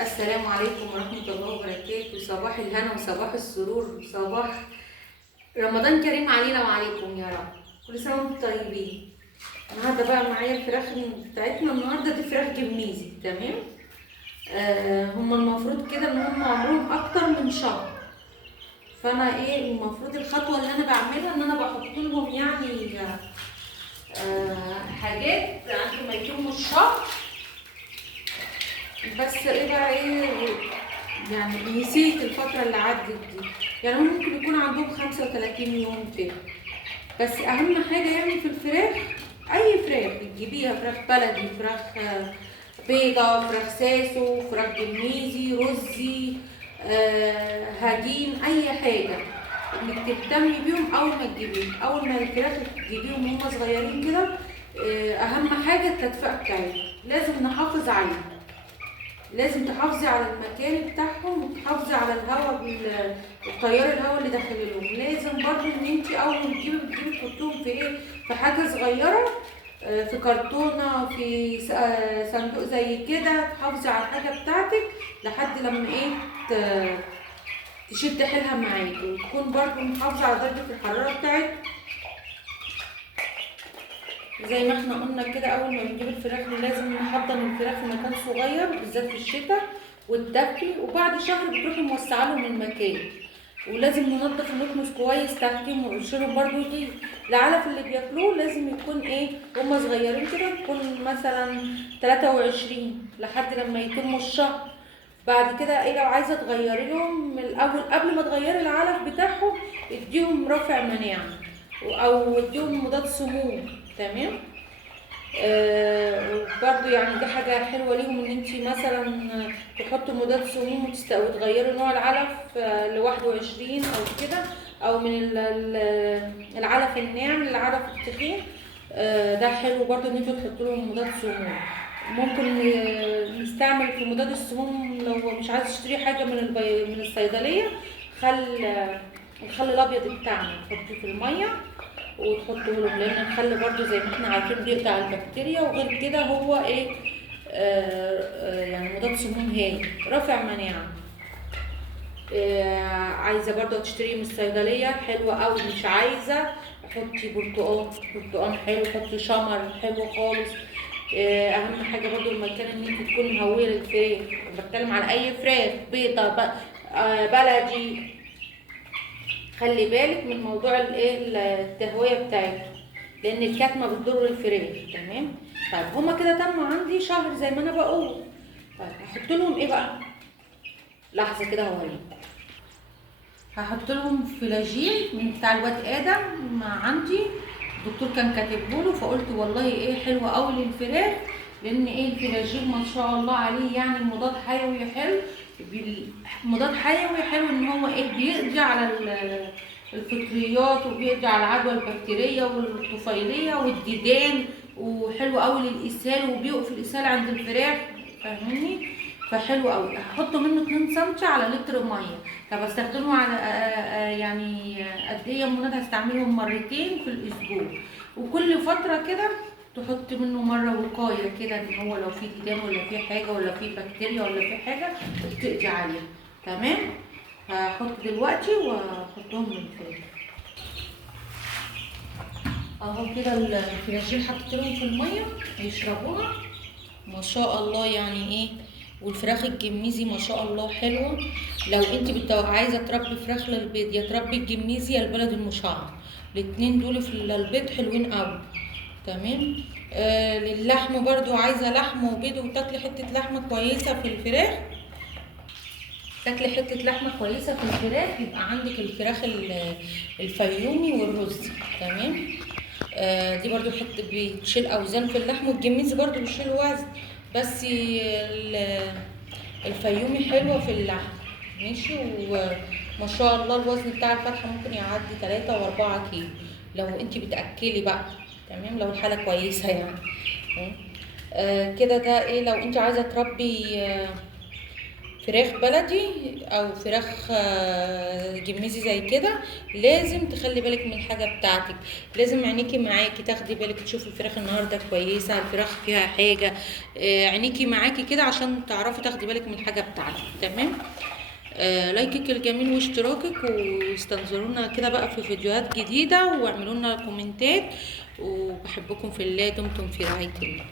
السلام عليكم ورحمة الله وبركاته. صباح الهنا وصباح السرور، صباح رمضان كريم علينا وعليكم يا رب. كل سنة وانتم طيبين. النهارده بقى معايا الفراخ بتاعتنا. النهارده دي فراخ جميزي، تمام. هم المفروض كده ان هم عمرهم اكتر من شهر. فانا المفروض الخطوة اللي انا بعملها ان انا بحط لهم يعني حاجات عند ما يتموا الشهر. بس يعني نسيت الفترة اللي عدت دي. يعني ممكن يكون عندهم 35 يوم كده. بس أهم حاجة يعني في الفراخ، أي فراخ بتجيبيها، فراخ بلدي، فراخ بيضة، فراخ ساسو، فراخ جميزي، رزي، هجين، أي حاجة إنك تهتمي بيهم أول ما تجيبيهم. أول ما الفراخ تجيبيهم وهم صغيرين كده، أهم حاجة التدفئة بتاعتهم لازم نحافظ عليها. لازم تحافظي على المكان بتاعهم وتحافظي على الهواء، التيار الهواء اللي داخل لهم. لازم برضو ان انت اول ما بتجيبي تحطيهم في في حاجه صغيره، في كرتونه، في صندوق زي كده، تحافظي على الحاجه بتاعتك لحد لما تشد حيلها معاكي، وتكون برضو محافظه على درجه الحراره بتاعتك. زي ما احنا قلنا كده، اول ما بنجيب الفراخ لازم نحضن الفراخ في مكان صغير بالذات في الشتاء وتدفي، وبعد شهر بتروحي موسعه لهم المكان. ولازم ننضف ونكنس كويس تحتيهم ونقشرهم برضو. دي العلف اللي بياكلوه لازم يكون هما صغيرين كده، يكون مثلا 23 لحد لما يتموا الشهر. بعد كده لو عايزه تغيري لهم من الاول قبل ما تغيري العلف بتاعهم، اديهم رافع مناعه او اديهم مضاد سموم، تمام. وبرده يعني دي حاجه حلوه ليهم ان انت مثلا تحطوا مضاد سموم وتغيروا نوع العلف ل 21 او كده، او من العلف الناعم للعلف التخين. ده حلو برضو ان انتوا تحطوا لهم مضاد سموم. ممكن نستعمل في مضاد السموم لو مش عايز تشتري حاجه من الصيدليه. خل الخل الابيض بتاعنا تحطيه في الميه وتحطه لهم، لان الخل برضو زي ما احنا عارفين بيقطع البكتيريا، وغير كده هو يعني مضاد سموم هايل رافع مناعه. عايزه برضو تشتري من الصيدليه حلوه قوي. مش عايزه حطي برتقان حلو، حطي شمر حلو خالص. اهم حاجه برضو المكان ان انت تكوني مهويه للفراخ. بتكلم على اي فراخ بيضه بلدي. خلي بالك من موضوع التهويه بتاعته، لان الكتمه بتضر الفراخ، تمام. طيب هما كده تموا عندي شهر زي ما انا بقول. طيب هحط لهم ايه بقى؟ لحظه كده هوريكم. هحط لهم فلاجيل من بتاع الواد ادم عندي. الدكتور كان كاتبه له، فقلت والله حلو قوي للفراخ، لان الفلاجيل ما شاء الله عليه يعني مضاد حيوي حلو. مضاد حيوي حلو ان هو بيقضي على الفطريات، وبيقضي على العدوى البكتيريه والطفيليه والديدان، وحلو قوي للاسهال وبيوقف الاسهال عند الفراخ، فاهميني؟ فحلو قوي. هحط منه 2 سم على لتر ميه. طب استخدمه على يعني قد ايه يا منى؟ هستعملهم مرتين في الاسبوع، وكل فتره كده تحط منه مره وقايه كده، ان هو لو في ديدان ولا في حاجه ولا في بكتيريا ولا في حاجه تقضي عليها، تمام. هحط دلوقتي واحطهم من الفرن اهو كده. الفلاجيل حطيت لهم في الميه يشربوها ما شاء الله، يعني والفراخ الجميزي ما شاء الله حلوه. لو انت عايزه تربي فراخ للبيض، يا تربي الجميزي يا البلد المشعر. الاتنين دول في البيض حلوين قوي، تمام. للحم برضو عايزه لحم وبيض وتاكلي حته لحمه كويسه في الفراخ، يبقى عندك الفراخ الفيومي والرز، تمام. دي برضو حته بتشيل اوزان في اللحم، والجميزي برضو بيشيل وزن، بس الفيومي حلوه في اللحم، ماشي. وما شاء الله الوزن بتاع الفرخه ممكن يعدي 3 و4 كيلو لو انت بتاكلي بقى، تمام، لو الحاله كويسه يعني. كده ده لو انت عايزه تربي فراخ بلدي او فراخ جميزي زي كده، لازم تخلي بالك من الحاجه بتاعتك. لازم عينيكي معاكي تاخدي بالك تشوفي الفراخ النهارده كويسه، الفراخ فيها حاجه، عينيكي معاكي كده عشان تعرفي تاخدي بالك من الحاجه بتاعتك. تمام. لايكك الجميل واشتراكك، واستنظرونا كده بقى في فيديوهات جديده، واعملوا لنا كومنتات، وبحبكم في الله، دمتم في رعايه الله.